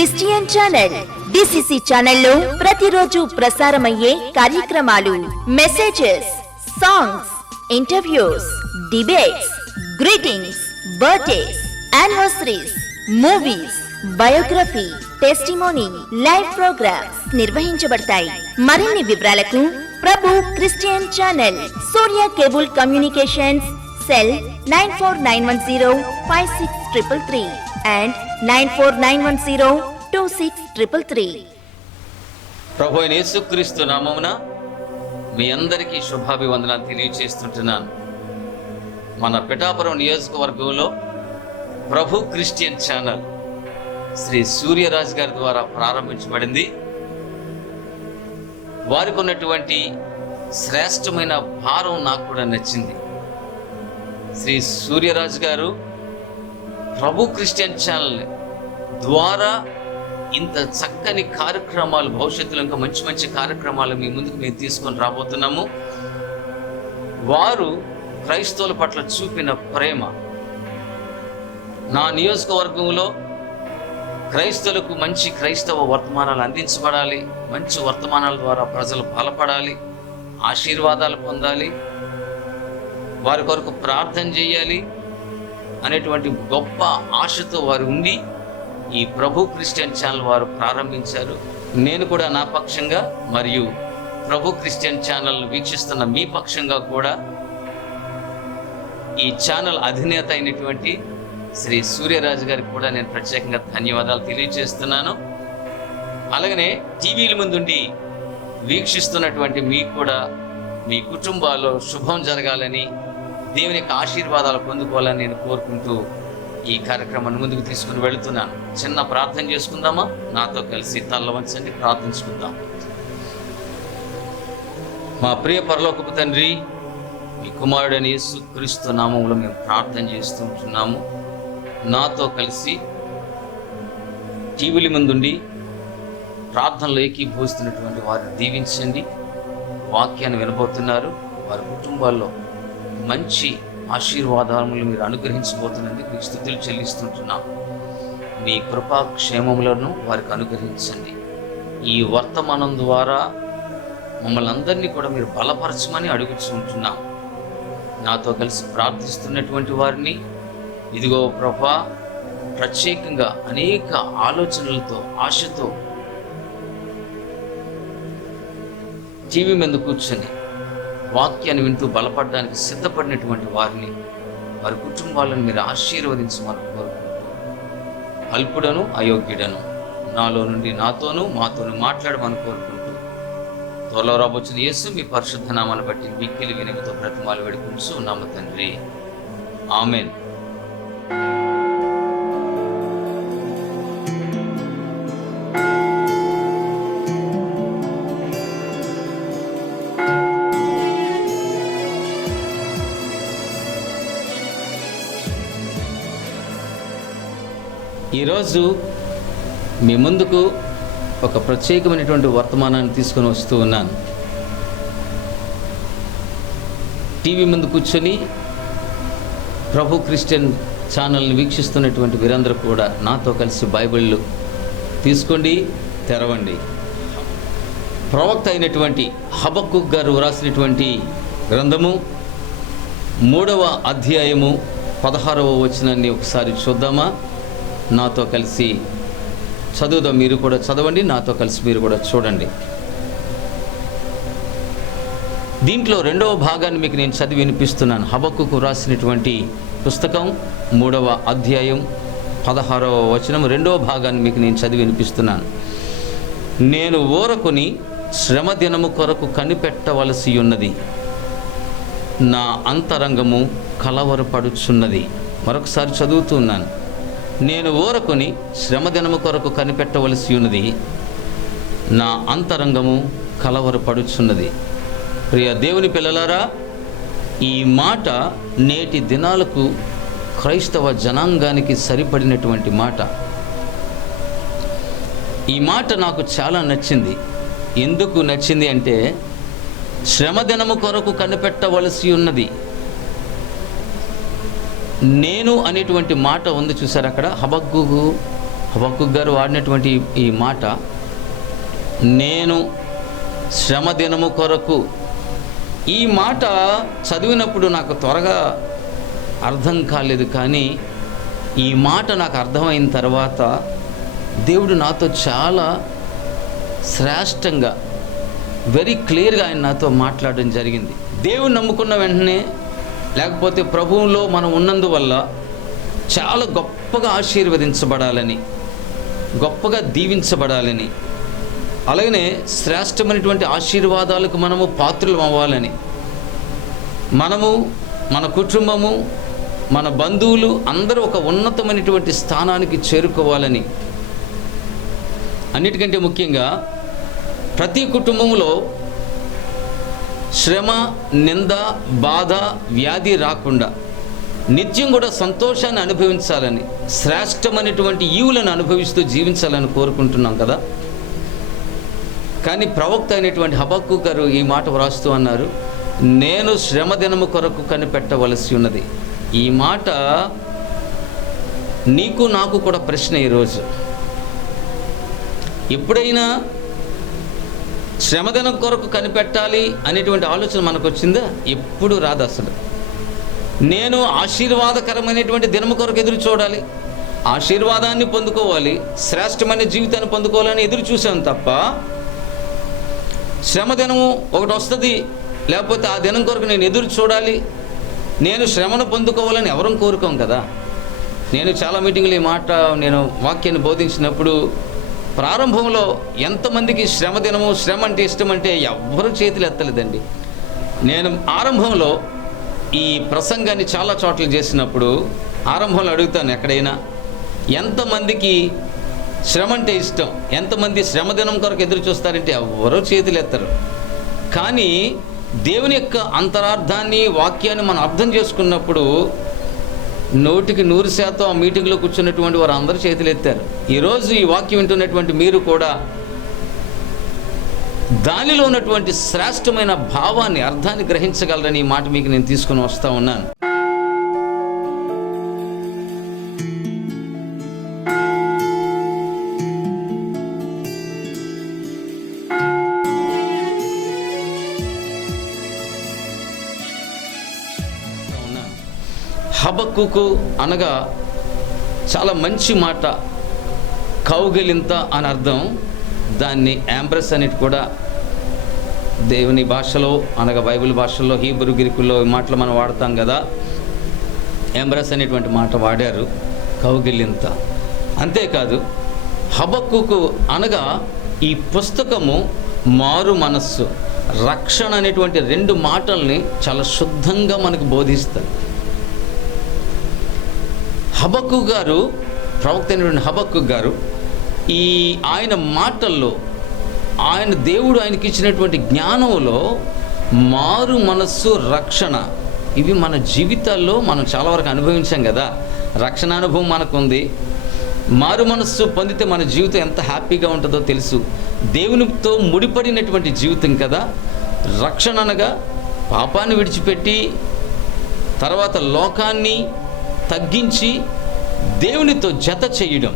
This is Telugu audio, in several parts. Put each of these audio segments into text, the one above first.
క్రిస్టియన్ ఛానల్ డిసిసి ఛానల్లో ప్రతిరోజు ప్రసారమయ్యే కార్యక్రమాలు, messages, songs, interviews, debates, greetings, birthdays, anniversaries, movies, biography, testimony, live programmes నిర్వహించబడతాయి. మరిన్ని వివరాలకు Prabhu Christian channel, Surya cable communications, cell 9491056333 and 9491026333. ప్రభు అయిన యేసుక్రీస్తు నామమున మీ అందరికీ శుభాభివందనాలు తెలియజేస్తుంటున్నాను. మన పిఠాపురం నియోజకవర్గంలో ప్రభు క్రిస్టియన్ ఛానల్ శ్రీ సూర్యరాజ్ గారి ద్వారా ప్రారంభించబడింది. వారికి ఉన్నటువంటి శ్రేష్టమైన భారం నాకు కూడా నచ్చింది. శ్రీ సూర్యరాజ్ గారు ప్రభు క్రిస్టియన్ ఛానల్ ద్వారా ఇంత చక్కని కార్యక్రమాలు, భవిష్యత్తులో ఇంకా మంచి మంచి కార్యక్రమాలు మీ ముందుకు మేము తీసుకొని రాబోతున్నాము. వారు క్రైస్తవుల పట్ల చూపిన ప్రేమ, నా నియోజకవర్గంలో క్రైస్తవులకు మంచి క్రైస్తవ వర్తమానాలు అందించబడాలి, మంచి వర్తమానాల ద్వారా ప్రజలు బలపడాలి, ఆశీర్వాదాలు పొందాలి, వారి కొరకు ప్రార్థన చేయాలి అనేటువంటి గొప్ప ఆశతో వారు ఉండి ఈ ప్రభు క్రిస్టియన్ ఛానల్ వారు ప్రారంభించారు. నేను కూడా నా పక్షంగా మరియు ప్రభు క్రిస్టియన్ ఛానల్ వీక్షిస్తున్న మీ పక్షంగా కూడా ఈ ఛానల్ అధినేత అయినటువంటి శ్రీ సూర్యరాజు గారికి కూడా నేను ప్రత్యేకంగా ధన్యవాదాలు తెలియజేస్తున్నాను. అలాగనే టీవీల ముందుండి వీక్షిస్తున్నటువంటి మీకు కూడా మీ కుటుంబాల్లో శుభం జరగాలని, దేవుని యొక్క ఆశీర్వాదాలు పొందుకోవాలని నేను కోరుకుంటూ ఈ కార్యక్రమాన్ని ముందుకు తీసుకుని వెళుతున్నాను. చిన్న ప్రార్థన చేసుకుందామా? నాతో కలిసి తల్ల వంచండి, ప్రార్థించుకుందాం. మా ప్రియ పరలోకపు తండ్రి, మీ కుమారుడైన యేసుక్రీస్తు నామములో మేము ప్రార్థన చేస్తుంటున్నాము. నాతో కలిసి టీవీల ముందుండి ప్రార్థనలో ఏకీభవిస్తున్నటువంటి వారిని దీవించండి. వాక్యాన్ని వినబోతున్నారు, వారి కుటుంబాల్లో మంచి ఆశీర్వాదాలను మీరు అనుగ్రహించబోతున్నందుకు మీకు స్తుతులు చెల్లిస్తుంటున్నాం. మీ కృపాక్షేమములను వారికి అనుగ్రహించండి. ఈ వర్తమానం ద్వారా మమ్మల్ని అందరినీ కూడా మీరు బలపరచమని అడుగుతుంటున్నాం. నాతో కలిసి ప్రార్థిస్తున్నటువంటి వారిని ఇదిగో ప్రభా, ప్రత్యేకంగా అనేక ఆలోచనలతో, ఆశతో టీవీ మీద కూర్చొని వాక్యాన్ని వింటూ బలపడడానికి సిద్ధపడినటువంటి వారిని, వారి కుటుంబాలను మీరు ఆశీర్వదించమని కోరుకుంటూ, అల్పుడను అయోగ్యుడను నాలో నుండి నాతోనూ మాతోనూ మాట్లాడమని కోరుకుంటూ, త్వరలో రాబోచిన యేసు మీ పరిశుద్ధ నామాన్ని బట్టి మిక్కిలి వినయంతో బ్రతిమాలు వేడుకుంటూ ఉన్నాము తండ్రి, ఆమెన్. ఈరోజు మీ ముందుకు ఒక ప్రత్యేకమైనటువంటి వర్తమానాన్ని తీసుకొని వస్తూ ఉన్నాను. టీవీ ముందు కూర్చొని ప్రభు క్రిస్టియన్ ఛానల్ని వీక్షిస్తున్నటువంటి వీరందరూ కూడా నాతో కలిసి బైబిళ్ళు తీసుకోండి, తెరవండి. ప్రవక్త అయినటువంటి హబక్కుక్ గారు వ్రాసినటువంటి గ్రంథము 3వ అధ్యాయము 16వ వచనాన్ని ఒకసారి చూద్దామా? నాతో కలిసి చదువుదాం. మీరు కూడా చదవండి, నాతో కలిసి మీరు కూడా చూడండి. దీంట్లో 2వ భాగాన్ని మీకు నేను చదివి వినిపిస్తున్నాను. హబక్కుకు రాసినటువంటి పుస్తకం 3వ అధ్యాయం 16వ వచనం 2వ భాగాన్ని మీకు నేను చదివి వినిపిస్తున్నాను. నేను ఊరకుని శ్రమ దినము కొరకు కనిపెట్టవలసి ఉన్నది, నా అంతరంగము కలవరపడుచున్నది. మరొకసారి చదువుతున్నాను. నేను ఊరకుని శ్రమదినము కొరకు కనిపెట్టవలసి ఉన్నది, నా అంతరంగము కలవరపడుచున్నది. ప్రియ దేవుని పిల్లలారా, ఈ మాట నేటి దినాలకు క్రైస్తవ జనాంగానికి సరిపడినటువంటి మాట. ఈ మాట నాకు చాలా నచ్చింది. ఎందుకు నచ్చింది అంటే, శ్రమదినము కొరకు కనిపెట్టవలసి ఉన్నది. నేను అనేటువంటి మాట ఉంది చూసారు అక్కడ. హబక్కుకు హబక్కూకు గారు వాడినటువంటి ఈ మాట, నేను శ్రమ దినము కొరకు, ఈ మాట చదివినప్పుడు నాకు త్వరగా అర్థం కాలేదు. కానీ ఈ మాట నాకు అర్థమైన తర్వాత దేవుడు నాతో చాలా శ్రేష్టంగా, వెరీ క్లియర్గా ఆయన నాతో మాట్లాడడం జరిగింది. దేవుడు నమ్ముకున్న వెంటనే, లేకపోతే ప్రభువులో మనం ఉన్నందువల్ల చాలా గొప్పగా ఆశీర్వదించబడాలని, గొప్పగా దీవించబడాలని, అలాగనే శ్రేష్టమైనటువంటి ఆశీర్వాదాలకు మనము పాత్రలు అవ్వాలని, మనము, మన కుటుంబము, మన బంధువులు అందరూ ఒక ఉన్నతమైనటువంటి స్థానానికి చేరుకోవాలని, అన్నిటికంటే ముఖ్యంగా ప్రతి కుటుంబంలో శ్రమ, నింద, బాధ, వ్యాధి రాకుండా నిత్యం కూడా సంతోషాన్ని అనుభవించాలని, శ్రేష్టమైనటువంటి ఈవులను అనుభవిస్తూ జీవించాలని కోరుకుంటున్నాం కదా. కానీ ప్రవక్త అయినటువంటి హబక్కూకు గారు ఈ మాట వ్రాస్తూ అన్నారు, నేను శ్రమ దినము కొరకు కనిపెట్టవలసి ఉన్నది. ఈ మాట నీకు నాకు కూడా ప్రశ్న. ఈరోజు ఎప్పుడైనా శ్రమదినం కొరకు కనిపెట్టాలి అనేటువంటి ఆలోచన మనకు వచ్చిందా? ఎప్పుడు రాదు అసలు. నేను ఆశీర్వాదకరమైనటువంటి దినము కొరకు ఎదురు చూడాలి, ఆశీర్వాదాన్ని పొందుకోవాలి, శ్రేష్టమైన జీవితాన్ని పొందుకోవాలని ఎదురు చూసాను తప్ప, శ్రమదినము ఒకటి వస్తుంది, లేకపోతే ఆ దినం కొరకు నేను ఎదురు చూడాలి, నేను శ్రమను పొందుకోవాలని ఎవరం కోరుకోం కదా. నేను చాలా మీటింగ్లు ఈ మాట, నేను వాక్యాన్ని బోధించినప్పుడు ప్రారంభంలో ఎంతమందికి శ్రమ దినము, శ్రమ అంటే ఇష్టం అంటే ఎవ్వరూ చేతులు ఎత్తలేదండి. నేను ఆరంభంలో ఈ ప్రసంగాన్ని చాలా చోట్ల చేసినప్పుడు ఆరంభంలో అడుగుతాను, ఎక్కడైనా ఎంతమందికి శ్రమ అంటే ఇష్టం, ఎంతమంది శ్రమదినం కొరకు ఎదురు చూస్తారంటే ఎవరో చేతులు ఎత్తరు. కానీ దేవుని యొక్క అంతరార్థాన్ని, వాక్యాన్ని మనం అర్థం చేసుకున్నప్పుడు 100% ఆ మీటింగ్లో కూర్చున్నటువంటి వారు అందరూ చేతులు ఎత్తారు. ఈరోజు ఈ వాక్యం వింటున్నటువంటి మీరు కూడా దానిలో ఉన్నటువంటి శ్రేష్టమైన భావాన్ని, అర్థాన్ని గ్రహించగలరని ఈ మాట మీకు నేను తీసుకుని వస్తూ ఉన్నాను. హబక్కూకు అనగా చాలా మంచి మాట, కౌగిలింత అని అర్థం. దాన్ని యాంబ్రస్ అనేది కూడా దేవుని భాషలో అనగా బైబిల్ భాషలో, హీబ్రూ, గ్రీకుల్లో ఈ మాటలు మనం వాడతాం కదా. యాంబ్రస్ అనేటువంటి మాట వాడారు, కౌగిలింత. అంతేకాదు హబక్కూకు అనగా ఈ పుస్తకము మారు మనస్సు, రక్షణ అనేటువంటి 2 మాటల్ని చాలా శుద్ధంగా మనకు బోధిస్తారు. హబక్కూకు గారు, ప్రవక్త అయినటువంటి హబక్కూకు గారు, ఈ ఆయన మాటల్లో, ఆయన దేవుడు ఆయనకి ఇచ్చినటువంటి జ్ఞానంలో మారు మనస్సు, రక్షణ, ఇవి మన జీవితాల్లో మనం చాలా వరకు అనుభవించాం కదా. రక్షణ అనుభవం మనకుంది. మారు మనస్సు పొందితే మన జీవితం ఎంత హ్యాపీగా ఉంటుందో తెలుసు. దేవునితో ముడిపడినటువంటి జీవితం కదా రక్షణ అనగా. పాపాన్ని విడిచిపెట్టి తర్వాత లోకాన్ని తగ్గించి దేవునితో జత చేయడం,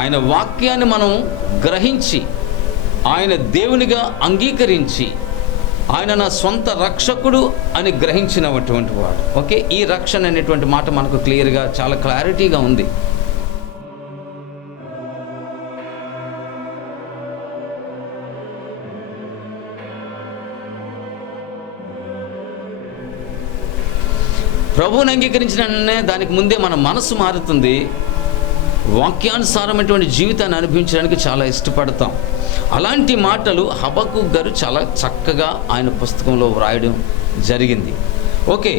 ఆయన వాక్యాన్ని మనం గ్రహించి, ఆయన దేవునిగా అంగీకరించి, ఆయన నా సొంత రక్షకుడు అని గ్రహించినటువంటి వాడు. ఓకే, ఈ రక్షణ అనేటువంటి మాట మనకు క్లియర్గా, చాలా క్లారిటీగా ఉంది. ప్రభువుని అంగీకరించిన దానికి ముందే మన మనసు మారుతుంది. వాక్యానుసారమైనటువంటి జీవితాన్ని అనుభవించడానికి చాలా ఇష్టపడతాం. అలాంటి మాటలు హబక్కూకు గారు చాలా చక్కగా ఆయన పుస్తకంలో వ్రాయడం జరిగింది. ఓకే,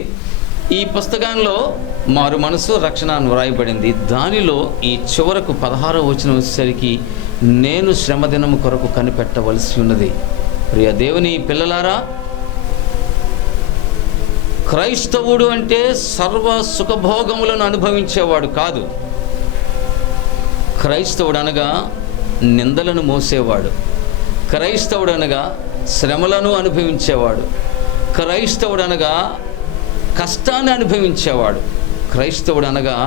ఈ పుస్తకంలో మారు మనసు, రక్షణ అని వ్రాయబడింది. దానిలో ఈ చివరకు 16వ వచనం వచ్చేసరికి, నేను శ్రమదినము కొరకు కనిపెట్టవలసి ఉన్నది. ప్రియ దేవుని పిల్లలారా, క్రైస్తవుడు అంటే సర్వ సుఖభోగములను అనుభవించేవాడు కాదు. క్రైస్తవుడు అనగా నిందలను మోసేవాడు. క్రైస్తవుడు అనగా శ్రమలను అనుభవించేవాడు. క్రైస్తవుడు అనగా కష్టాన్ని అనుభవించేవాడు. క్రైస్తవుడు అనగా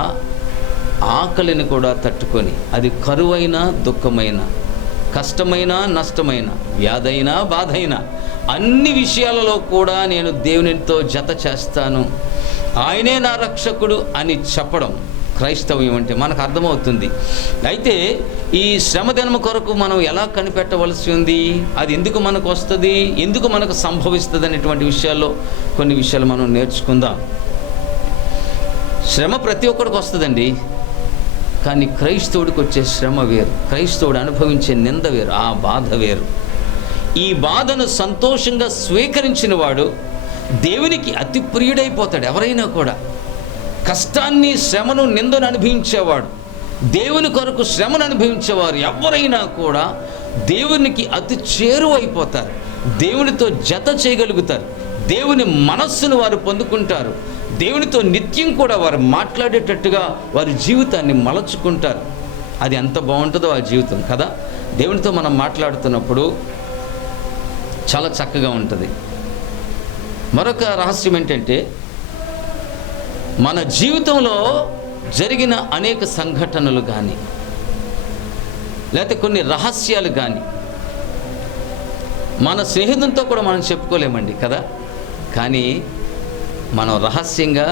ఆకలిని కూడా తట్టుకొని, అది కరువైన దుఃఖమైన, కష్టమైన నష్టమైన, వ్యాధైనా బాధైనా, అన్ని విషయాలలో కూడా నేను దేవునితో జత చేస్తాను, ఆయనే నా రక్షకుడు అని చెప్పడం క్రైస్తవ్యం అంటే మనకు అర్థమవుతుంది. అయితే ఈ శ్రమదినము కొరకు మనం ఎలా కనిపెట్టవలసి ఉంది, అది ఎందుకు మనకు వస్తుంది, ఎందుకు మనకు సంభవిస్తుంది అనేటువంటి విషయాల్లో కొన్ని విషయాలు మనం నేర్చుకుందాం. శ్రమ ప్రతి ఒక్కడికి వస్తుందండి, కానీ క్రైస్తవుడికి వచ్చే శ్రమ వేరు, క్రైస్తవుడు అనుభవించే నింద వేరు, ఆ బాధ వేరు. ఈ బాధను సంతోషంగా స్వీకరించిన వాడు దేవునికి అతి ప్రియుడైపోతాడు. ఎవరైనా కూడా కష్టాన్ని, శ్రమను, నిందను అనుభవించేవాడు, దేవుని కొరకు శ్రమను అనుభవించేవారు ఎవరైనా కూడా దేవునికి అతి చేరువైపోతారు, దేవునితో జత చేయగలుగుతారు, దేవుని మనస్సును వారు పొందుకుంటారు, దేవునితో నిత్యం కూడా వారు మాట్లాడేటట్టుగా వారి జీవితాన్ని మలచుకుంటారు. అది ఎంత బాగుంటుందో ఆ జీవితం కదా. దేవునితో మనం మాట్లాడుతున్నప్పుడు చాలా చక్కగా ఉంటుంది. మరొక రహస్యం ఏంటంటే, మన జీవితంలో జరిగిన అనేక సంఘటనలు కానీ, లేకపోతే కొన్ని రహస్యాలు కానీ మన స్నేహితులతో కూడా మనం చెప్పుకోలేమండి కదా. కానీ మనం రహస్యంగా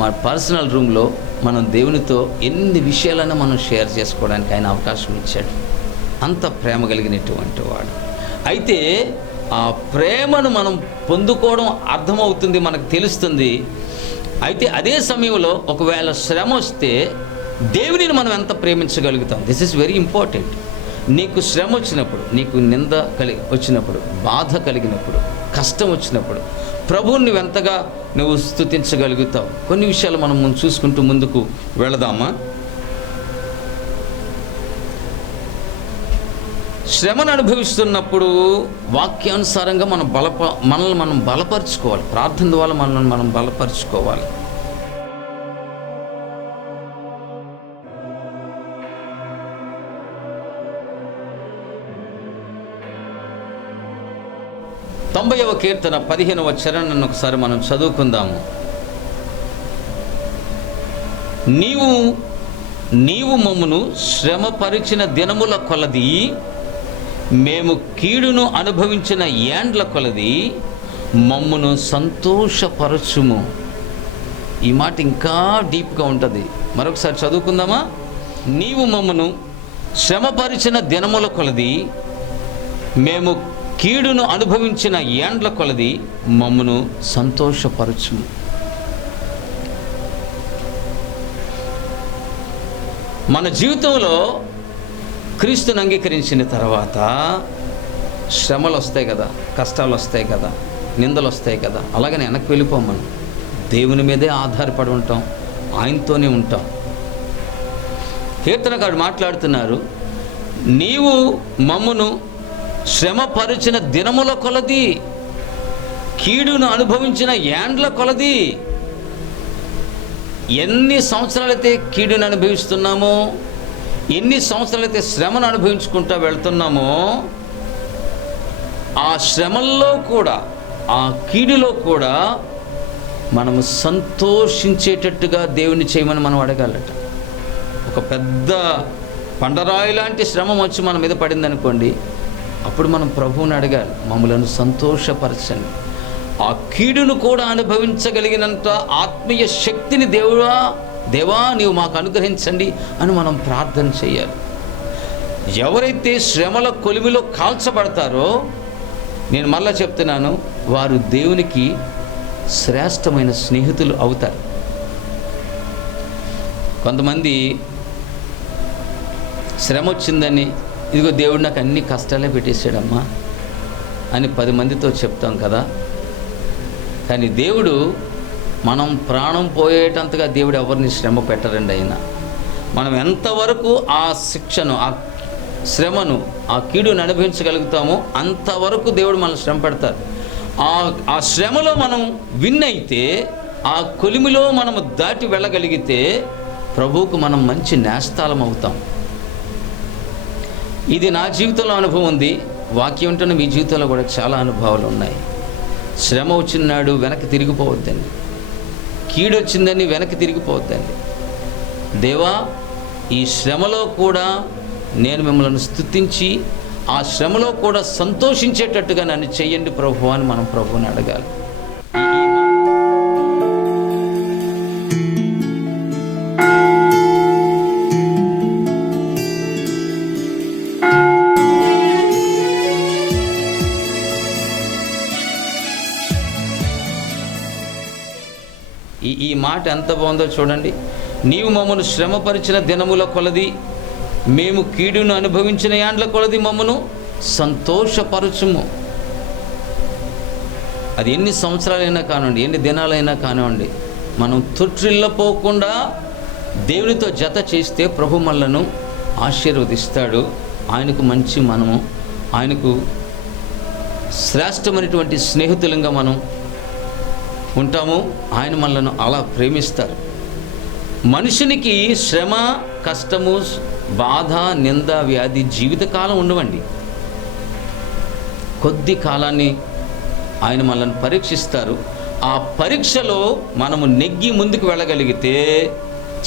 మన పర్సనల్ రూమ్లో మనం దేవునితో ఎన్ని విషయాలైనా మనం షేర్ చేసుకోవడానికి ఆయన అవకాశం ఇచ్చాడు. అంత ప్రేమ కలిగినటువంటి వాడు. అయితే ఆ ప్రేమను మనం పొందుకోవడం అర్థమవుతుంది, మనకు తెలుస్తుంది. అయితే అదే సమయంలో ఒకవేళ శ్రమ వస్తే దేవునిని మనం ఎంత ప్రేమించగలుగుతాం, దిస్ ఈజ్ వెరీ ఇంపార్టెంట్. నీకు శ్రమ వచ్చినప్పుడు, నీకు నింద వచ్చినప్పుడు, బాధ కలిగినప్పుడు, కష్టం వచ్చినప్పుడు ప్రభువుని నువ్వు ఎంతగా నువ్వు స్తుతించగలుగుతావు. కొన్ని విషయాలు మనం చూసుకుంటూ ముందుకు వెళదామా. శ్రమను అనుభవిస్తున్నప్పుడు వాక్యానుసారంగా మనల్ని మనం బలపరుచుకోవాలి, ప్రార్థన ద్వారా మనల్ని మనం బలపరుచుకోవాలి. తొంభైవ కీర్తన 15వ చరణాన్ని ఒకసారి మనం చదువుకుందాము. నీవు మమ్మును శ్రమపరిచిన దినముల కొలది, మేము కీడును అనుభవించిన ఏండ్ల కొలది మమ్మును సంతోషపరచుము. ఈ మాట ఇంకా డీప్గా ఉంటుంది. మరొకసారి చదువుకుందామా. నీవు మమ్మును శ్రమపరిచిన దినముల కొలది, మేము కీడును అనుభవించిన ఏండ్ల కొలది మమ్మును సంతోషపరచుము. మన జీవితంలో క్రీస్తుని అంగీకరించిన తర్వాత శ్రమలు వస్తాయి కదా, కష్టాలు వస్తాయి కదా, నిందలు వస్తాయి కదా. అలాగని వెనక్కి వెళ్ళిపోం. మనం దేవుని మీదే ఆధారపడి ఉంటాం, ఆయనతోనే ఉంటాం. కీర్తనకారుడు మాట్లాడుతున్నారు, నీవు మమ్మును శ్రమపరిచిన దినముల కొలది, కీడును అనుభవించిన ఏండ్ల కొలది. ఎన్ని సంవత్సరాలైతే కీడును అనుభవిస్తున్నామో, ఎన్ని సంవత్సరాలైతే శ్రమను అనుభవించుకుంటూ వెళ్తున్నామో, ఆ శ్రమల్లో కూడా, ఆ కీడులో కూడా మనము సంతోషించేటట్టుగా దేవుని చేయమని మనం అడగాలట. ఒక పెద్ద పండరాయి లాంటి శ్రమ వచ్చి మన మీద పడింది అనుకోండి, అప్పుడు మనం ప్రభువుని అడగాలి, మమ్మలను సంతోషపరచండి. ఆ కీడును కూడా అనుభవించగలిగినంత ఆత్మీయ శక్తిని దేవా నీవు మాకు అనుగ్రహించండి అని మనం ప్రార్థన చేయాలి. ఎవరైతే శ్రమల కొలిమిలో కాల్చబడతారో, నేను మళ్ళా చెప్తున్నాను, వారు దేవునికి శ్రేష్టమైన స్నేహితులు అవుతారు. కొంతమంది శ్రమ వచ్చిందని, ఇదిగో దేవుడు నాకు అన్ని కష్టాలే పెట్టేశాడమ్మా అని 10 మందితో చెప్తాం కదా. కానీ దేవుడు, మనం ప్రాణం పోయేటంతగా దేవుడు ఎవరిని శ్రమ పెట్టరండి. అయినా మనం ఎంతవరకు ఆ శిక్షను, ఆ శ్రమను, ఆ కీడును అనుభవించగలుగుతామో అంతవరకు దేవుడు మనల్ని శ్రమ పెడతారు. ఆ శ్రమలో మనం విన్ అయితే, ఆ కొలిమిలో మనము దాటి వెళ్ళగలిగితే ప్రభువుకు మనం మంచి నేస్తాలం అవుతాం. ఇది నా జీవితంలో అనుభవం ఉంది. వాక్యం ఉంటున్న మీ జీవితంలో కూడా చాలా అనుభవాలు ఉన్నాయి. శ్రమ వచ్చినాడు వెనక్కి తిరిగిపోవద్దండి, కీడు వచ్చిందని వెనక్కి తిరిగిపోవద్దండి. దేవా ఈ శ్రమలో కూడా నేను మిమ్మల్ని స్తుతించి ఆ శ్రమలో కూడా సంతోషించేటట్టుగా నన్ను చెయ్యండి ప్రభు అని మనం ప్రభువుని అడగాలి. ఈ మాట ఎంత బాగుందో చూడండి. నీవు మమ్మను శ్రమపరిచిన దినముల కొలది, మేము కీడును అనుభవించిన యాండ్ల కొలది మమ్మను సంతోషపరచుము. అది ఎన్ని సంవత్సరాలైనా కానివ్వండి, ఎన్ని దినాలైనా కానివ్వండి, మనం తొట్టిల్లపోకుండా దేవునితో జత చేస్తే ప్రభు మనలను ఆశీర్వదిస్తాడు. ఆయనకు మంచి మనము, ఆయనకు శ్రేష్టమైనటువంటి స్నేహితులంగా మనం ఉంటాము. ఆయన మనలను అలా ప్రేమిస్తారు. మనుషునికి శ్రమ, కష్టము, బాధ, నింద, వ్యాధి జీవితకాలం ఉండవండి. కొద్ది కాలాన్ని ఆయన మనల్ని పరీక్షిస్తారు. ఆ పరీక్షలో మనము నెగ్గి ముందుకు వెళ్ళగలిగితే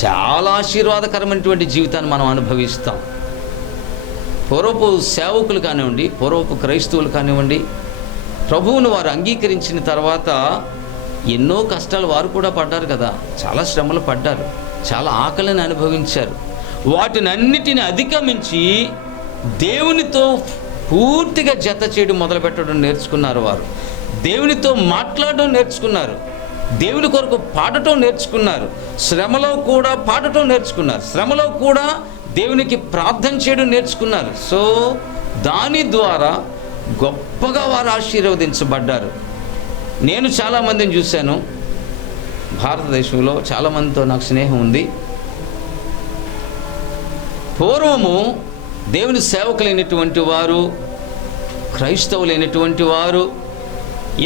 చాలా ఆశీర్వాదకరమైనటువంటి జీవితాన్ని మనం అనుభవిస్తాం. పూర్వపు సేవకులు కానివ్వండి, పూర్వపు క్రైస్తవులు కానివ్వండి, ప్రభువును వారు అంగీకరించిన తర్వాత ఎన్నో కష్టాలు వారు కూడా పడ్డారు కదా. చాలా శ్రమలు పడ్డారు, చాలా ఆకలిని అనుభవించారు. వాటినన్నిటిని అధిగమించి దేవునితో పూర్తిగా జత చేయడం మొదలుపెట్టడం నేర్చుకున్నారు. వారు దేవునితో మాట్లాడడం నేర్చుకున్నారు, దేవుని కొరకు పాడటం నేర్చుకున్నారు, శ్రమలో కూడా పాడటం నేర్చుకున్నారు, శ్రమలో కూడా దేవునికి ప్రార్థన చేయడం నేర్చుకున్నారు. సో దాని ద్వారా గొప్పగా వారు ఆశీర్వదించబడ్డారు. నేను చాలామందిని చూశాను, భారతదేశంలో చాలామందితో నాకు స్నేహం ఉంది. పూర్వము దేవుని సేవకులైనటువంటి వారు, క్రైస్తవులైనటువంటి వారు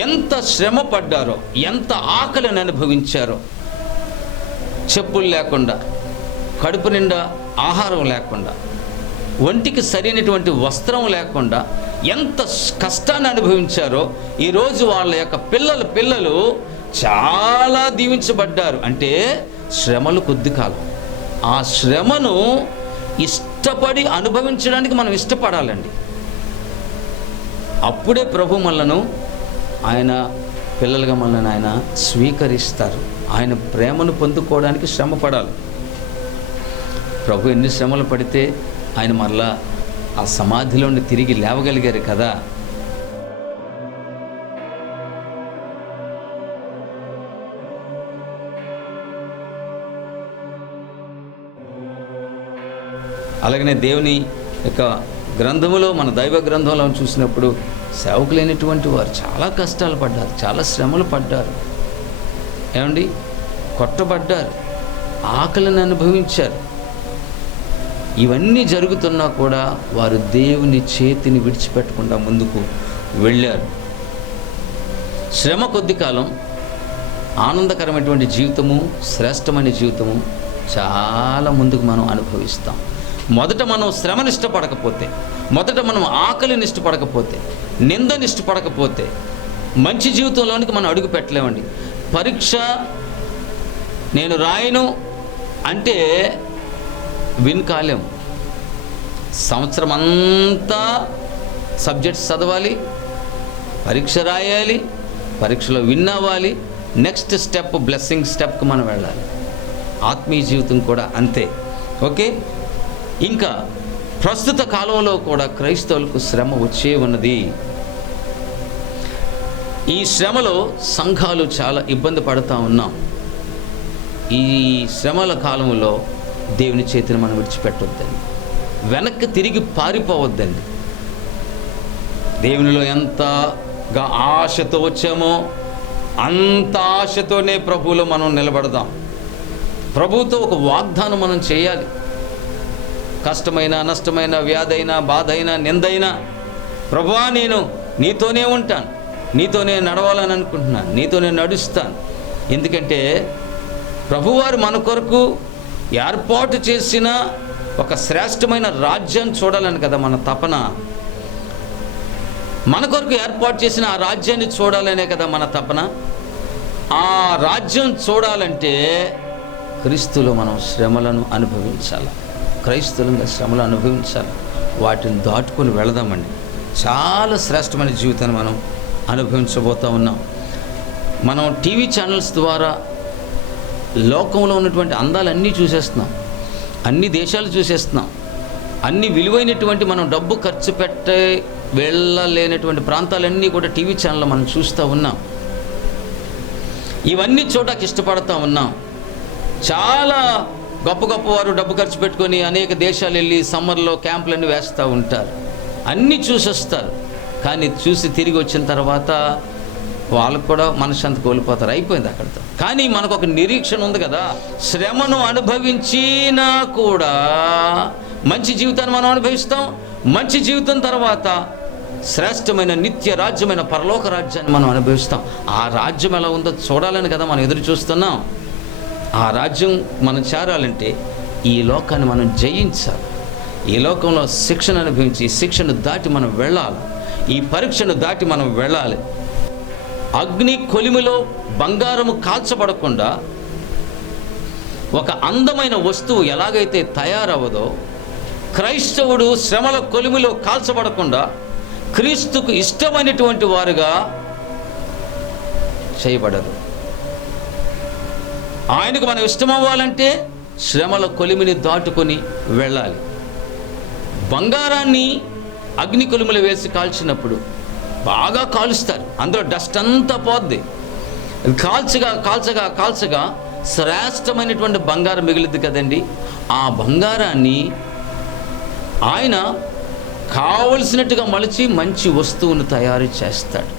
ఎంత శ్రమ పడ్డారో, ఎంత ఆకలిని అనుభవించారో. చెప్పులు లేకుండా, కడుపు నిండా ఆహారం లేకుండా, ఒంటికి సరైనటువంటి వస్త్రం లేకుండా ఎంత కష్టాన్ని అనుభవించారో. ఈరోజు వాళ్ళ యొక్క పిల్లలు చాలా దీవించబడ్డారు. అంటే శ్రమలు కొద్ది కాలం. ఆ శ్రమను ఇష్టపడి అనుభవించడానికి మనం ఇష్టపడాలండి. అప్పుడే ప్రభు మనలను, ఆయన పిల్లలుగా మనల్ని ఆయన స్వీకరిస్తారు. ఆయన ప్రేమను పొందుకోవడానికి శ్రమ పడాలి. ప్రభు ఎన్ని శ్రమలు పడితే ఆయన మరలా ఆ సమాధిలోని తిరిగి లేవగలిగారు కదా. అలాగనే దేవుని యొక్క గ్రంథములో, మన దైవ గ్రంథంలో చూసినప్పుడు సేవకులైనటువంటి వారు చాలా కష్టాలు పడ్డారు, చాలా శ్రమలు పడ్డారు. ఏమండి, కొట్టబడ్డారు, ఆకలిని అనుభవించారు. ఇవన్నీ జరుగుతున్నా కూడా వారు దేవుని చేతిని విడిచిపెట్టకుండా ముందుకు వెళ్ళారు. శ్రమ కొద్ది కాలం, ఆనందకరమైనటువంటి జీవితము, శ్రేష్టమైన జీవితము చాలా ముందుకు మనం అనుభవిస్తాం. మొదట మనం శ్రమని ఇష్టపడకపోతే, మొదట మనం ఆకలిని ఇష్టపడకపోతే, నిందని ఇష్టపడకపోతే మంచి జీవితంలోనికి మనం అడుగు పెట్టలేమండి. పరీక్ష నేను రాయను అంటే విన్ కాలేం. సంవత్సరం అంతా సబ్జెక్ట్స్ చదవాలి, పరీక్ష రాయాలి, పరీక్షలో విన్ అవ్వాలి, నెక్స్ట్ స్టెప్ బ్లెస్సింగ్ స్టెప్కి మనం వెళ్ళాలి. ఆత్మీయ జీవితం కూడా అంతే. ఓకే, ఇంకా ప్రస్తుత కాలంలో కూడా క్రైస్తవులకు శ్రమ వచ్చే ఉన్నది. ఈ శ్రమలో సంఘాలు చాలా ఇబ్బంది పడుతూ ఉన్నాం. ఈ శ్రమల కాలంలో దేవుని చేతిని మనం విడిచిపెట్టొద్దండి, వెనక్కి తిరిగి పారిపోవద్దండి. దేవునిలో ఎంతగా ఆశతో వచ్చామో అంత ఆశతోనే ప్రభువులో మనం నిలబడదాం. ప్రభువుతో ఒక వాగ్దానం మనం చేయాలి. కష్టమైన, నష్టమైన, వ్యాధైన, బాధైన, నిందైనా, ప్రభువా నేను నీతోనే ఉంటాను, నీతోనే నడవాలని అనుకుంటున్నాను, నీతోనే నడుస్తాను. ఎందుకంటే ప్రభువారు మన కొరకు ఏర్పాటు చేసిన ఒక శ్రేష్టమైన రాజ్యాన్ని చూడాలని కదా మన తపన. మన కొరకు ఏర్పాటు చేసిన ఆ రాజ్యాన్ని చూడాలనే కదా మన తపన. ఆ రాజ్యం చూడాలంటే క్రీస్తులో మనం శ్రమలను అనుభవించాలి. క్రైస్తవులుగా శ్రమలు అనుభవించాలి. వాటిని దాటుకొని వెళదామండి. చాలా శ్రేష్టమైన జీవితాన్ని మనం అనుభవించబోతూ ఉన్నాం. మనం టీవీ ఛానల్స్ ద్వారా లోకంలో ఉన్నటువంటి అందాలన్నీ చూసేస్తున్నాం, అన్ని దేశాలు చూసేస్తున్నాం, అన్ని విలువైనటువంటి మనం డబ్బు ఖర్చు పెట్టే వెళ్ళలేనటువంటి ప్రాంతాలన్నీ కూడా టీవీ ఛానల్లో మనం చూస్తూ ఉన్నాం. ఇవన్నీ చూడడానికి ఇష్టపడతా ఉన్నాం. చాలా గొప్ప గొప్ప వారు డబ్బు ఖర్చు పెట్టుకొని అనేక దేశాలు వెళ్ళి సమ్మర్లో క్యాంపులన్నీ వేస్తూ ఉంటారు, అన్నీ చూసి వస్తారు. కానీ చూసి తిరిగి వచ్చిన తర్వాత వాళ్ళకు కూడా మనశ్శాంతి కోల్పోతారు, అయిపోయింది అక్కడితో. కానీ మనకు ఒక నిరీక్షణ ఉంది కదా, శ్రమను అనుభవించినా కూడా మంచి జీవితాన్ని మనం అనుభవిస్తాం. మంచి జీవితం తర్వాత శ్రేష్టమైన నిత్య రాజ్యమైన పరలోక రాజ్యాన్ని మనం అనుభవిస్తాం. ఆ రాజ్యం ఎలా ఉందో చూడాలని కదా మనం ఎదురు చూస్తున్నాం. ఆ రాజ్యం మనం చేరాలంటే ఈ లోకాన్ని మనం జయించాలి. ఈ లోకంలో శిక్షణ అనుభవించి ఈ శిక్షను దాటి మనం వెళ్ళాలి, ఈ పరీక్షను దాటి మనం వెళ్ళాలి. అగ్ని కొలిమిలో బంగారము కాల్చబడకుండా ఒక అందమైన వస్తువు ఎలాగైతే తయారవదో, క్రైస్తవుడు శ్రమల కొలిమిలో కాల్చబడకుండా క్రీస్తుకు ఇష్టమైనటువంటి వారుగా చేయబడదు. ఆయనకు మనం ఇష్టమవ్వాలంటే శ్రమల కొలిమిని దాటుకొని వెళ్ళాలి. బంగారాన్ని అగ్ని కొలిమిలో వేసి కాల్చినప్పుడు బాగా కాలుస్తారు, అందులో డస్ట్ అంతా పోద్ది. కాల్చగా కాల్చగా కాల్చగా శ్రేష్టమైనటువంటి బంగారం మిగిలింది కదండి. ఆ బంగారాన్ని ఆయన కావలసినట్టుగా మలిచి మంచి వస్తువును తయారు చేస్తాడు.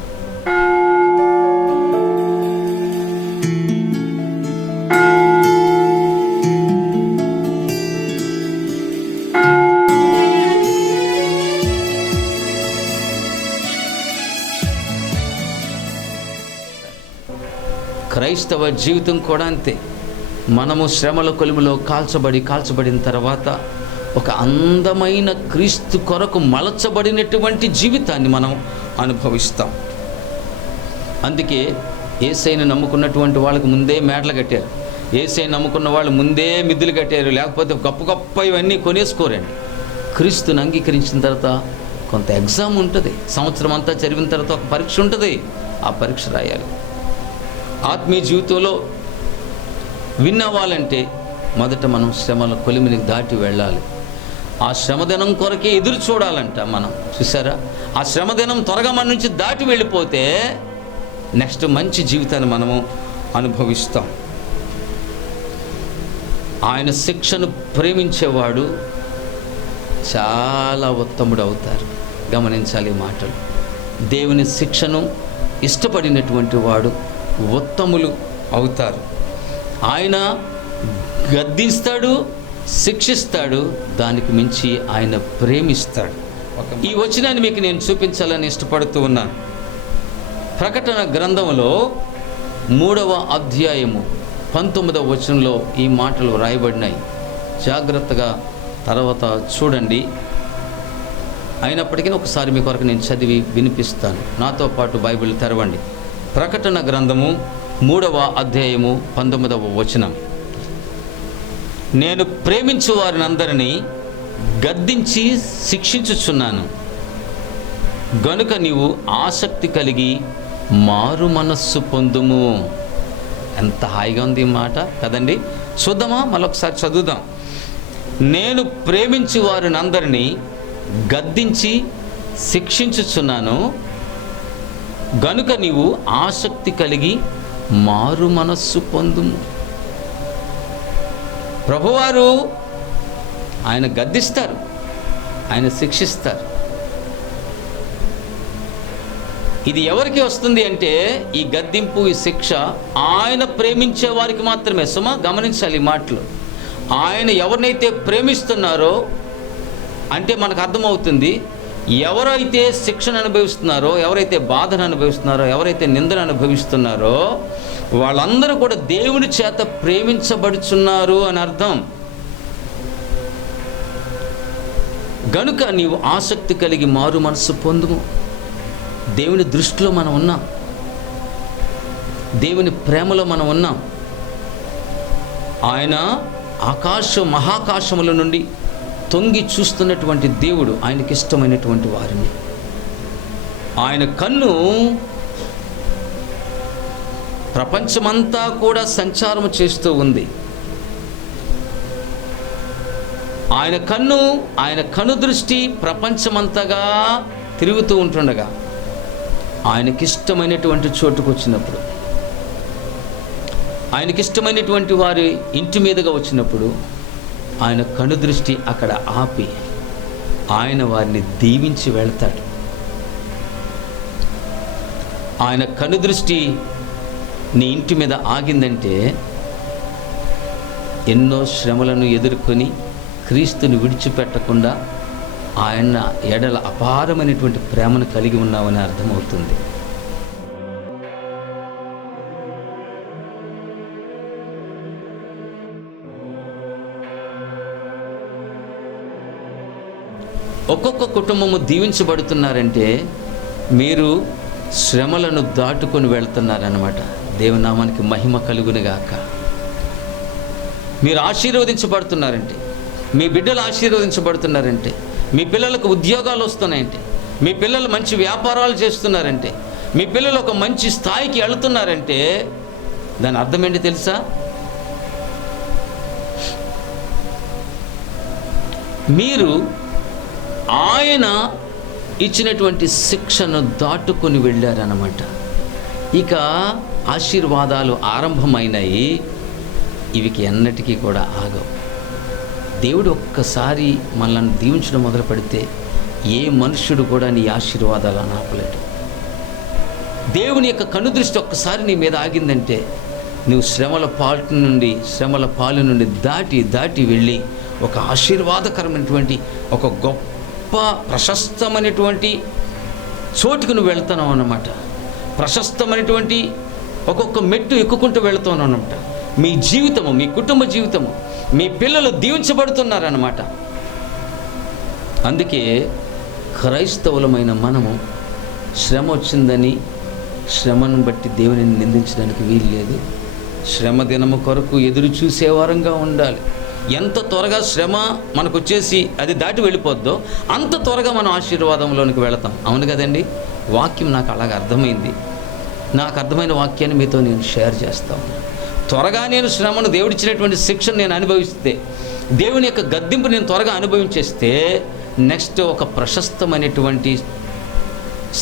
క్రైస్తవ జీవితం కూడా అంతే. మనము శ్రమల కొలిమిలో కాల్చబడిన తర్వాత ఒక అందమైన క్రీస్తు కొరకు మలచబడినటువంటి జీవితాన్ని మనం అనుభవిస్తాం. అందుకే యేసయ్యను నమ్ముకున్నటువంటి వాళ్ళకి ముందే మేడలు కట్టారు, యేసయ్యను నమ్ముకున్న వాళ్ళు ముందే మిద్దులు కట్టారు, లేకపోతే గొప్ప గొప్ప ఇవన్నీ కొనేసుకోరండి. క్రీస్తుని అంగీకరించిన తర్వాత కొంత ఎగ్జామ్ ఉంటుంది, సంవత్సరం అంతా చదివిన తర్వాత ఒక పరీక్ష ఉంటుంది, ఆ పరీక్ష రాయాలి. ఆత్మీయ జీవితంలో విన్ అవ్వాలంటే మొదట మనం శ్రమల కొలిమిని దాటి వెళ్ళాలి. ఆ శ్రమదినం కొరకే ఎదురు చూడాలంట మనం. చూసారా, ఆ శ్రమదినం త్వరగా మన నుంచి దాటి వెళ్ళిపోతే నెక్స్ట్ మంచి జీవితాన్ని మనము అనుభవిస్తాం. ఆయన శిక్షను ప్రేమించేవాడు చాలా ఉత్తముడు అవుతారు. గమనించాలి ఈ మాటలు. దేవుని శిక్షను ఇష్టపడినటువంటి వాడు ఉత్తములు అవుతారు. ఆయన గద్దిస్తాడు, శిక్షిస్తాడు, దానికి మించి ఆయన ప్రేమిస్తాడు. ఈ వచనాన్ని మీకు నేను చూపించాలని ఇష్టపడుతూ ఉన్నాను. ప్రకటన గ్రంథంలో 3వ అధ్యాయము 19వ వచనంలో ఈ మాటలు రాయబడినాయి. జాగ్రత్తగా తర్వాత చూడండి. అయినప్పటికీ ఒకసారి మీ కొరకు నేను చదివి వినిపిస్తాను. నాతో పాటు బైబిల్ తెరవండి. ప్రకటన గ్రంథము 3వ అధ్యాయము 19వ వచనం. నేను ప్రేమించు వారిని అందరినీ గద్దించి శిక్షించుచున్నాను, గనుక నీవు ఆసక్తి కలిగి మారు మనస్సు పొందుము. ఎంత హాయిగా ఉంది ఈ మాట కదండి. చూద్దామా, మరొకసారి చదువుదాం. నేను ప్రేమించు వారిని అందరినీ గద్దించి శిక్షించుచున్నాను, గనుక నీవు ఆసక్తి కలిగి మారు మనస్సు పొందుము. ప్రభువారు ఆయన గద్దిస్తారు, ఆయన శిక్షిస్తారు. ఇది ఎవరికి వస్తుంది అంటే ఈ గద్దింపు, ఈ శిక్ష ఆయన ప్రేమించే వారికి మాత్రమే. సుమా గమనించాలి ఈ మాటలు. ఆయన ఎవరినైతే ప్రేమిస్తున్నారో అంటే మనకు అర్థమవుతుంది, ఎవరైతే శిక్షను అనుభవిస్తున్నారో, ఎవరైతే బాధను అనుభవిస్తున్నారో, ఎవరైతే నిందను అనుభవిస్తున్నారో వాళ్ళందరూ కూడా దేవుని చేత ప్రేమించబడుచున్నారు అని అర్థం. గనుక నీవు ఆసక్తి కలిగి మారు మనస్సు పొందుము. దేవుని దృష్టిలో మనం ఉన్నాం, దేవుని ప్రేమలో మనం ఉన్నాం. ఆయన మహాకాశముల నుండి తొంగి చూస్తున్నటువంటి దేవుడు ఆయనకి ఇష్టమైనటువంటి వారిని. ఆయన కన్ను ప్రపంచమంతా కూడా సంచారం చేస్తూ ఉంది. ఆయన కన్ను దృష్టి ప్రపంచమంతగా తిరుగుతూ ఉంటుండగా ఆయనకిష్టమైనటువంటి చోటుకు వచ్చినప్పుడు, ఆయనకిష్టమైనటువంటి వారి ఇంటి మీదుగా వచ్చినప్పుడు ఆయన కన్ను దృష్టి అక్కడ ఆపి ఆయన వారిని దీవించి వెళ్తాడు. ఆయన కన్ను దృష్టి నీ ఇంటి మీద ఆగిందంటే ఎన్నో శ్రమలను ఎదుర్కొని క్రీస్తుని విడిచిపెట్టకుండా ఆయన ఎడల అపారమైనటువంటి ప్రేమను కలిగి ఉన్నావని అర్థమవుతుంది. ఒక్కొక్క కుటుంబము దీవించబడుతున్నారంటే మీరు శ్రమలను దాటుకొని వెళ్తున్నారన్నమాట. దేవునామానికి మహిమ కలుగునుగాక. మీరు ఆశీర్వదించబడుతున్నారంటే, మీ బిడ్డలు ఆశీర్వదించబడుతున్నారంటే, మీ పిల్లలకు ఉద్యోగాలు వస్తున్నాయంటే, మీ పిల్లలు మంచి వ్యాపారాలు చేస్తున్నారంటే, మీ పిల్లలు ఒక మంచి స్థాయికి వెళుతున్నారంటే దాని అర్థం ఏంటి తెలుసా? మీరు ఆయన ఇచ్చినటువంటి శిక్షను దాటుకొని వెళ్ళారన్నమాట. ఇక ఆశీర్వాదాలు ఆరంభమైనాయి. ఇవికి ఎన్నటికీ కూడా ఆగవు. దేవుడు ఒక్కసారి మనల్ని దీవించడం మొదలు పెడితే ఏ మనుష్యుడు కూడా నీ ఆశీర్వాదాలను ఆపలేడు. దేవుని యొక్క కనుదృష్టి ఒక్కసారి నీ మీద ఆగిందంటే నువ్వు శ్రమల పాలు నుండి దాటి వెళ్ళి ఒక ఆశీర్వాదకరమైనటువంటి ఒక గొప్ప ప్రశస్తమైనటువంటి చోటుకు నువ్వు వెళ్తున్నావు అన్నమాట. ప్రశస్తమైనటువంటి ఒక్కొక్క మెట్టు ఎక్కుకుంటూ వెళుతున్నావు అన్నమాట. మీ జీవితము, మీ కుటుంబ జీవితము, మీ పిల్లలు దీవించబడుతున్నారన్నమాట. అందుకే క్రైస్తవులమైన మనము శ్రమ వచ్చిందని శ్రమను బట్టి దేవుని నిందించడానికి వీలు లేదు. శ్రమ దినము కొరకు ఎదురు చూసేవారంగా ఉండాలి. ఎంత త్వరగా శ్రమ మనకు వచ్చేసి అది దాటి వెళ్ళిపోద్దో అంత త్వరగా మనం ఆశీర్వాదంలోనికి వెళతాం. అవును కదండి? వాక్యం నాకు అలాగ అర్థమైంది. నాకు అర్థమైన వాక్యాన్ని మీతో నేను షేర్ చేస్తాను. త్వరగా నేను శ్రమను, దేవుడిచ్చినటువంటి శిక్షను నేను అనుభవిస్తే, దేవుని యొక్క గద్దింపు నేను త్వరగా అనుభవించేస్తే నెక్స్ట్ ఒక ప్రశస్తమైనటువంటి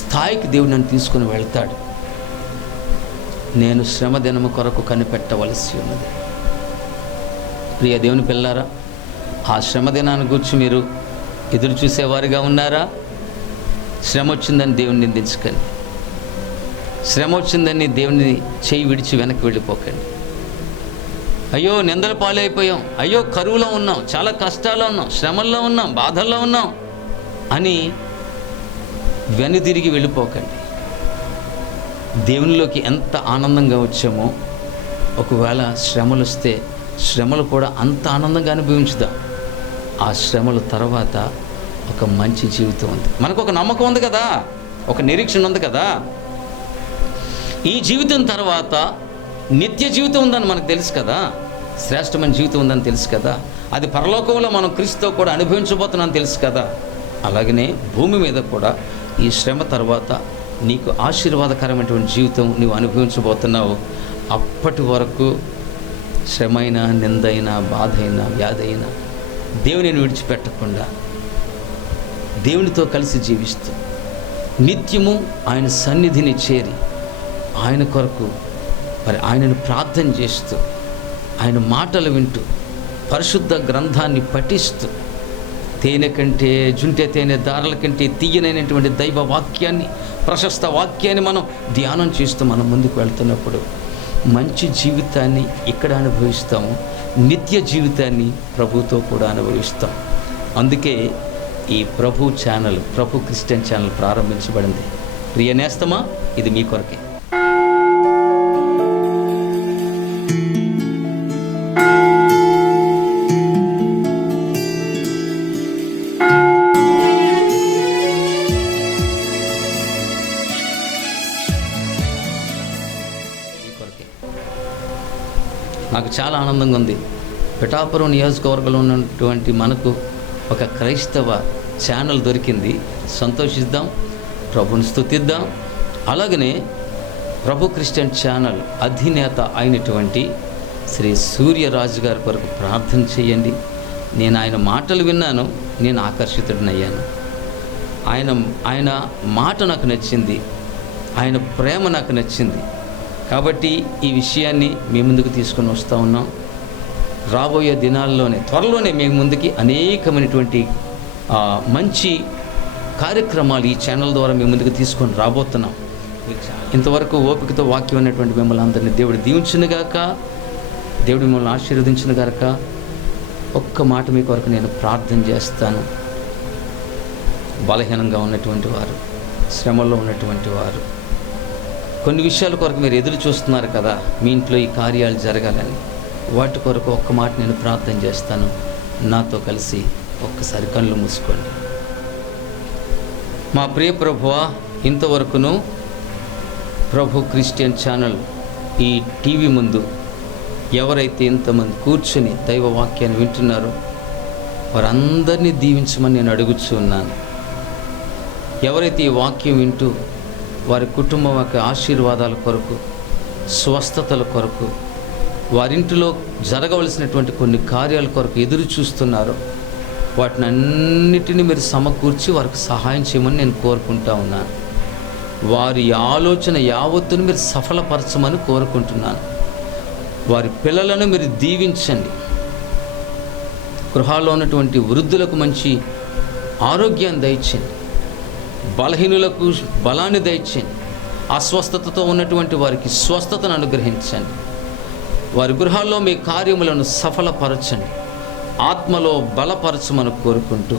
స్థాయికి దేవుడు నన్ను తీసుకుని వెళ్తాడు. నేను శ్రమ దినము కొరకు కనిపెట్టవలసి ఉన్నది. ప్రియ దేవుని పిల్లారా, ఆ శ్రమ దినాన్ని గురించి మీరు ఎదురు చూసేవారుగా ఉన్నారా? శ్రమ వచ్చిందని దేవుని నిందించకండి. శ్రమ వచ్చిందని దేవుని చేయి విడిచి వెనక్కి వెళ్ళిపోకండి. అయ్యో నిందల పాలైపోయాం, అయ్యో కరువులో ఉన్నాం, చాలా కష్టాల్లో ఉన్నాం, శ్రమల్లో ఉన్నాం, బాధల్లో ఉన్నాం అని వెనుదిరిగి వెళ్ళిపోకండి. దేవునిలోకి ఎంత ఆనందంగా వచ్చామో ఒకవేళ శ్రమలు వస్తే శ్రమలు కూడా అంత ఆనందంగా అనుభవించుదాం. ఆ శ్రమల తర్వాత ఒక మంచి జీవితం ఉంది. మనకు ఒక నమ్మకం ఉంది కదా, ఒక నిరీక్షణ ఉంది కదా. ఈ జీవితం తర్వాత నిత్య జీవితం ఉందని మనకు తెలుసు కదా, శ్రేష్టమైన జీవితం ఉందని తెలుసు కదా. అది పరలోకంలో మనం క్రీస్తుతో కూడా అనుభవించబోతున్నాం తెలుసు కదా. అలాగనే భూమి మీద కూడా ఈ శ్రమ తర్వాత నీకు ఆశీర్వాదకరమైనటువంటి జీవితం నీవు అనుభవించబోతున్నావు. అప్పటి వరకు శ్రమైన, నిందైన, బాధైన, వ్యాధైన దేవునిని విడిచిపెట్టకుండా దేవునితో కలిసి జీవిస్తూ నిత్యము ఆయన సన్నిధిని చేరి ఆయన కొరకు మరి ఆయనను ప్రార్థన చేస్తూ ఆయన మాటలు వింటూ పరిశుద్ధ గ్రంథాన్ని పఠిస్తూ తేనె కంటే జుంటె తేనె దారుల కంటే తీయనైనటువంటి దైవ వాక్యాన్ని, ప్రశస్త వాక్యాన్ని మనం ధ్యానం చేస్తూ మనం ముందుకు వెళ్తున్నప్పుడు మంచి జీవితాన్ని ఇక్కడ అనుభవిస్తాము, నిత్య జీవితాన్ని ప్రభుతో కూడా అనుభవిస్తాం. అందుకే ఈ ప్రభు ఛానల్, ప్రభు క్రిస్టియన్ ఛానల్ ప్రారంభించబడింది. ప్రియ నేస్తమా, ఇది మీ కొరకే. నాకు చాలా ఆనందంగా ఉంది. పిఠాపురం నియోజకవర్గంలో ఉన్నటువంటి మనకు ఒక క్రైస్తవ ఛానల్ దొరికింది. సంతోషిద్దాం, ప్రభుని స్తుతిద్దాం. అలాగనే ప్రభు క్రిస్టియన్ ఛానల్ అధినేత అయినటువంటి శ్రీ సూర్యరాజు గారి కొరకు ప్రార్థన చేయండి. నేను ఆయన మాటలు విన్నాను, నేను ఆకర్షితుడినయ్యాను. ఆయన మాట నాకు నచ్చింది, ఆయన ప్రేమ నాకు నచ్చింది. కాబట్టి ఈ విషయాన్ని మీ ముందుకు తీసుకొని వస్తూ ఉన్నాం. రాబోయే దినాల్లోనే త్వరలోనే మీ ముందుకి అనేకమైనటువంటి మంచి కార్యక్రమాలు ఈ ఛానల్ ద్వారా మీ ముందుకు తీసుకొని రాబోతున్నాం. ఇంతవరకు ఓపికతో వాక్యం అనేటువంటి మిమ్మల్ని అందరినీ దేవుడు దీవించునుగాక, దేవుడు మిమ్మల్ని ఆశీర్వదించునుగాక. ఒక్క మాట మీ కొరకు నేను ప్రార్థన చేస్తాను. బలహీనంగా ఉన్నటువంటి వారు, శ్రమల్లో ఉన్నటువంటి వారు, కొన్ని విషయాల కొరకు మీరు ఎదురు చూస్తున్నారు కదా, మీ ఇంట్లో ఈ కార్యాలు జరగాలని, వాటి కొరకు ఒక్క మాట నేను ప్రార్థన చేస్తాను. నాతో కలిసి ఒక్కసారి కళ్ళు మూసుకోండి. మా ప్రియ ప్రభువా, ఇంతవరకును ప్రభు క్రిస్టియన్ ఛానల్ ఈ టీవీ ముందు ఎవరైతే ఇంతమంది కూర్చొని దైవ వాక్యాన్ని వింటున్నారో వారందరినీ దీవించమని నేను అడుగుచూ ఉన్నాను. ఎవరైతే ఈ వాక్యం వింటూ వారి కుటుంబం యొక్క ఆశీర్వాదాల కొరకు, స్వస్థతల కొరకు, వారింటిలో జరగవలసినటువంటి కొన్ని కార్యాల కొరకు ఎదురు చూస్తున్నారో వాటిని అన్నిటినీ మీరు సమకూర్చి వారికి సహాయం చేయమని నేను కోరుకుంటా ఉన్నాను. వారి ఆలోచన యావత్తును మీరు సఫలపరచమని కోరుకుంటున్నాను. వారి పిల్లలను మీరు దీవించండి. గృహాల్లో ఉన్నటువంటి వృద్ధులకు మంచి ఆరోగ్యాన్ని దయచేయండి. బలహీనులకు బలాన్ని దయచేయండి. అస్వస్థతతో ఉన్నటువంటి వారికి స్వస్థతను అనుగ్రహించండి. వారి గృహాల్లో మీ కార్యములను సఫలపరచండి. ఆత్మలో బలపరచమని కోరుకుంటూ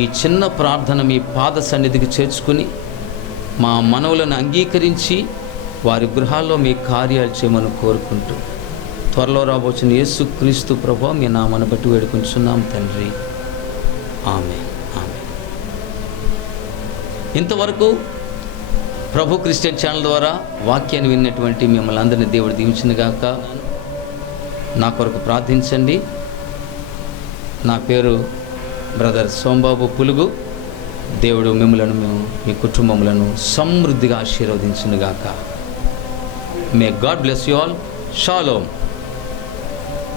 ఈ చిన్న ప్రార్థన మీ పాద సన్నిధికి చేర్చుకుని మా మనవులను అంగీకరించి వారి గృహాల్లో మీ కార్యాలు చేయమని కోరుకుంటూ త్వరలో రాబోచిన యేసుక్రీస్తు ప్రభువా మీ నామమును బట్టి వేడుకుంటున్నాం తండ్రి. ఆమేన్. ఆమేన్. ఇంతవరకు ప్రభు క్రిస్టియన్ ఛానల్ ద్వారా వాక్యాన్ని విన్నటువంటి మిమ్మల్ని అందరినీ దేవుడు దీవించునుగాక. నా కొరకు ప్రార్థించండి. నా పేరు బ్రదర్ సోంబాబు పులుగు. దేవుడు మిమ్మలను మీ కుటుంబములను సమృద్ధిగా ఆశీర్వదించునుగాక. May God bless you all. Shalom.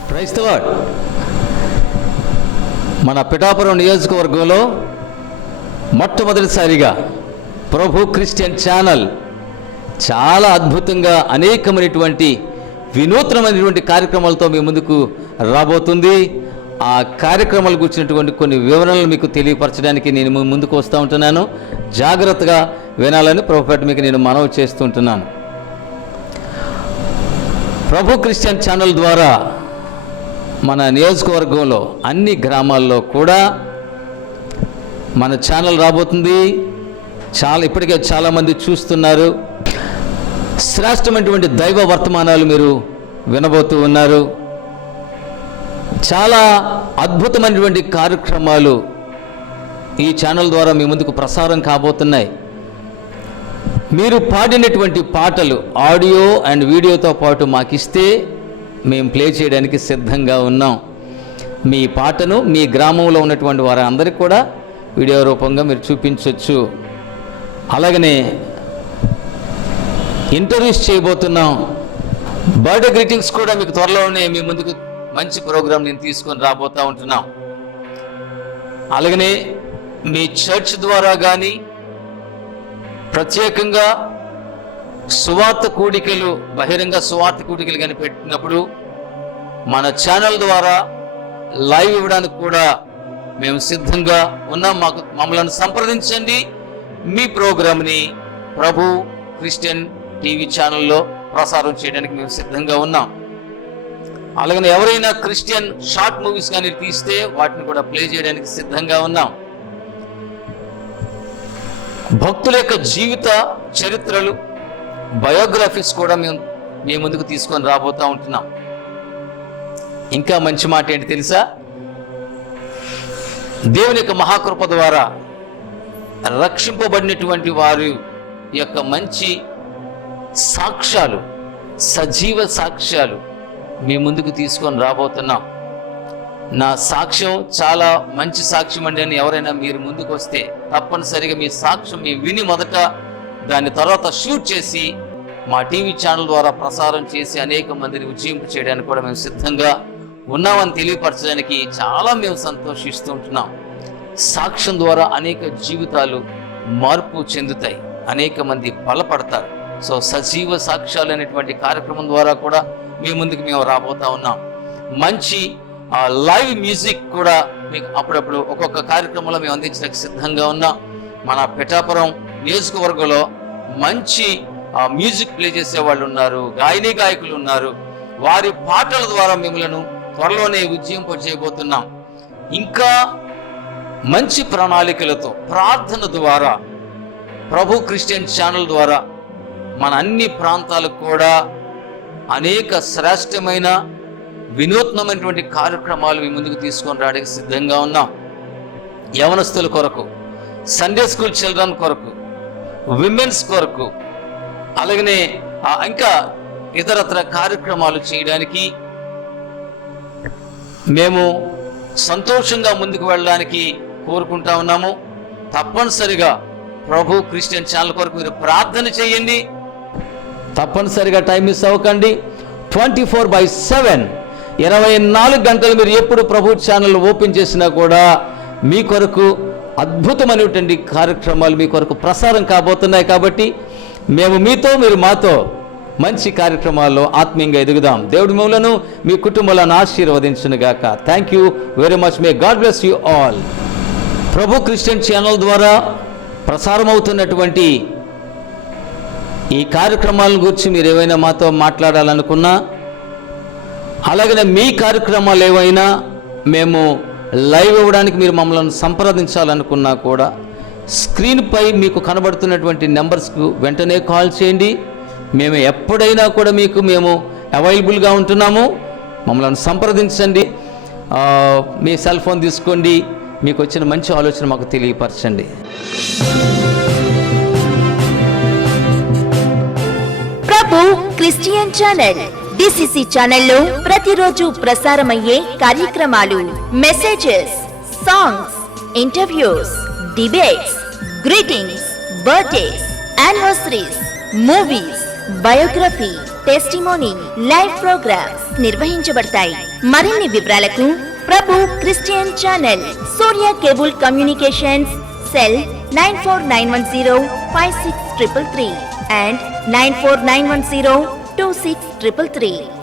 Praise the Lord. మన పిఠాపురం నియోజకవర్గంలో మొట్టమొదటిసారిగా ప్రభు క్రిస్టియన్ ఛానల్ చాలా అద్భుతంగా అనేకమైనటువంటి వినూత్నమైనటువంటి కార్యక్రమాలతో మీ ముందుకు రాబోతుంది. ఆ కార్యక్రమాలు గురించినటువంటి కొన్ని వివరాలను మీకు తెలియపరచడానికి నేను ముందుకు వస్తూ ఉంటున్నాను. జాగ్రత్తగా వినాలని ప్రభుపేట మీకు నేను మనవి చేస్తుంటున్నాను. ప్రభు క్రిస్టియన్ ఛానల్ ద్వారా మన నియోజకవర్గంలో అన్ని గ్రామాల్లో కూడా మన ఛానల్ రాబోతుంది. ఇప్పటికే చాలామంది చూస్తున్నారు. శ్రేష్టమైనటువంటి దైవ వర్తమానాలు మీరు వినబోతూ ఉన్నారు. చాలా అద్భుతమైనటువంటి కార్యక్రమాలు ఈ ఛానల్ ద్వారా మీ ముందుకు ప్రసారం కాబోతున్నాయి. మీరు పాడినటువంటి పాటలు ఆడియో అండ్ వీడియోతో పాటు మాకు ఇస్తే మేము ప్లే చేయడానికి సిద్ధంగా ఉన్నాం. మీ పాటను మీ గ్రామంలో ఉన్నటువంటి వారి అందరికీ కూడా వీడియో రూపంగా మీరు చూపించవచ్చు. అలాగనే ఇంటర్వ్యూస్ చేయబోతున్నాం. బర్త్డే గ్రీటింగ్స్ కూడా మీకు త్వరలోనే మీ ముందుకు మంచి ప్రోగ్రాం నేను తీసుకొని రాబోతూ ఉంటున్నాం. అలాగనే మీ చర్చ్ ద్వారా కానీ ప్రత్యేకంగా సువార్త కూడికలు, బహిరంగ సువార్త కూడికలు కానీ పెట్టినప్పుడు మన ఛానల్ ద్వారా లైవ్ ఇవ్వడానికి కూడా మేము సిద్ధంగా ఉన్నాం. మమ్మల్ని సంప్రదించండి. మీ ప్రోగ్రామ్ని ప్రభు క్రిస్టియన్ టీవీ ఛానల్లో ప్రసారం చేయడానికి మేము సిద్ధంగా ఉన్నాం. అలాగనే ఎవరైనా క్రిస్టియన్ షార్ట్ మూవీస్ కానీ తీస్తే వాటిని కూడా ప్లే చేయడానికి సిద్ధంగా ఉన్నాం. భక్తుల యొక్క జీవిత చరిత్రలు, బయోగ్రఫీస్ కూడా మేము మీ ముందుకు తీసుకొని రాబోతూ ఉంటున్నాం. ఇంకా మంచి మాట ఏంటి తెలుసా? దేవుని యొక్క మహాకృప ద్వారా రక్షింపబడినటువంటి వారి యొక్క మంచి సాక్ష్యాలు, సజీవ సాక్ష్యాలు మీ ముందుకు తీసుకొని రాబోతున్నాం. నా సాక్ష్యం చాలా మంచి సాక్ష్యం అండి అని ఎవరైనా మీరు ముందుకు వస్తే తప్పనిసరిగా మీ సాక్ష్యం మీ విని మొదట దాని తర్వాత షూట్ చేసి మా టీవీ ఛానల్ ద్వారా ప్రసారం చేసి అనేక మందిని ఉజ్జీంపు చేయడానికి కూడా మేము సిద్ధంగా ఉన్నామని తెలియపరచడానికి చాలా మేము సంతోషిస్తూ ఉంటున్నాం. సాక్ష్యం ద్వారా అనేక జీవితాలు మార్పు చెందుతాయి, అనేక మంది బలపడతారు. సో సజీవ సాక్ష్యాలు అనేటువంటి కార్యక్రమం ద్వారా కూడా మీ ముందుకు మేము రాబోతా ఉన్నాం. మంచి లైవ్ మ్యూజిక్ కూడా మీకు అప్పుడప్పుడు ఒక్కొక్క కార్యక్రమంలో మేము అందించడానికి సిద్ధంగా ఉన్నాం. మన పిఠాపురం నియోజకవర్గంలో మంచి మ్యూజిక్ ప్లే చేసే వాళ్ళు ఉన్నారు, గాయకులు ఉన్నారు. వారి పాటల ద్వారా మిమ్మల్ని త్వరలోనే ఉజ్జీంపజేయబోతున్నాం. ఇంకా మంచి ప్రణాళికలతో ప్రార్థన ద్వారా ప్రభు క్రిస్టియన్ ఛానల్ ద్వారా మన అన్ని ప్రాంతాలకు కూడా అనేక శ్రేష్టమైన వినూత్నమైనటువంటి కార్యక్రమాలు మీ ముందుకు తీసుకొని రావడానికి సిద్ధంగా ఉన్నాం. యవనస్తుల కొరకు, సండే స్కూల్ చిల్డ్రన్ కొరకు, విమెన్స్ కొరకు, అలాగనే ఇంకా ఇతరత్ర కార్యక్రమాలు చేయడానికి మేము సంతోషంగా ముందుకు వెళ్ళడానికి కోరుకుంటా ఉన్నాము. తప్పనిసరిగా ప్రభు క్రిస్టియన్ ఛానల్ కొరకు మీరు ప్రార్థన చేయండి. తప్పనిసరిగా టైం మిస్ అవ్వకండి. 24/7 24 గంటలు మీరు ఎప్పుడు ప్రభు ఛానల్ ఓపెన్ చేసినా కూడా మీ కొరకు అద్భుతమైనటువంటి కార్యక్రమాలు మీ కొరకు ప్రసారం కాబోతున్నాయి. కాబట్టి మేము మీతో, మీరు మాతో మంచి కార్యక్రమాల్లో ఆత్మీయంగా ఎదుగుదాం. దేవుడి మిమ్మలను మీ కుటుంబాలను ఆశీర్వదించును గాక. Thank you very much. May God bless you all. Prabhu Christian channel ద్వారా ప్రసారం అవుతున్నటువంటి ఈ కార్యక్రమాల గురించి మీరు ఏవైనా మాతో మాట్లాడాలనుకున్నా, అలాగనే మీ కార్యక్రమాలు ఏవైనా మేము లైవ్ ఇవ్వడానికి మీరు మమ్మల్ని సంప్రదించాలనుకున్నా కూడా స్క్రీన్పై మీకు కనబడుతున్నటువంటి నెంబర్స్కు వెంటనే కాల్ చేయండి. మేము ఎప్పుడైనా కూడా మేము అవైలబుల్గా ఉంటున్నాము. మమ్మల్ని సంప్రదించండి. మీ సెల్ ఫోన్ తీసుకోండి. మీకు వచ్చిన మంచి ఆలోచన మాకు తెలియపరచండి. ప్రభు క్రిస్టియన్ ఛానల్ డిసిసి ఛానల్లో ప్రతిరోజు ప్రసారమయ్యే కార్యక్రమాలు, messages, songs, interviews, debates, greetings, birthdays, anniversaries, movies, biography, testimony, live programmes నిర్వహించబడతాయి. మరిన్ని వివరాలకు Prabhu Christian channel, Surya cable communications, cell 9491056333 and 949102633.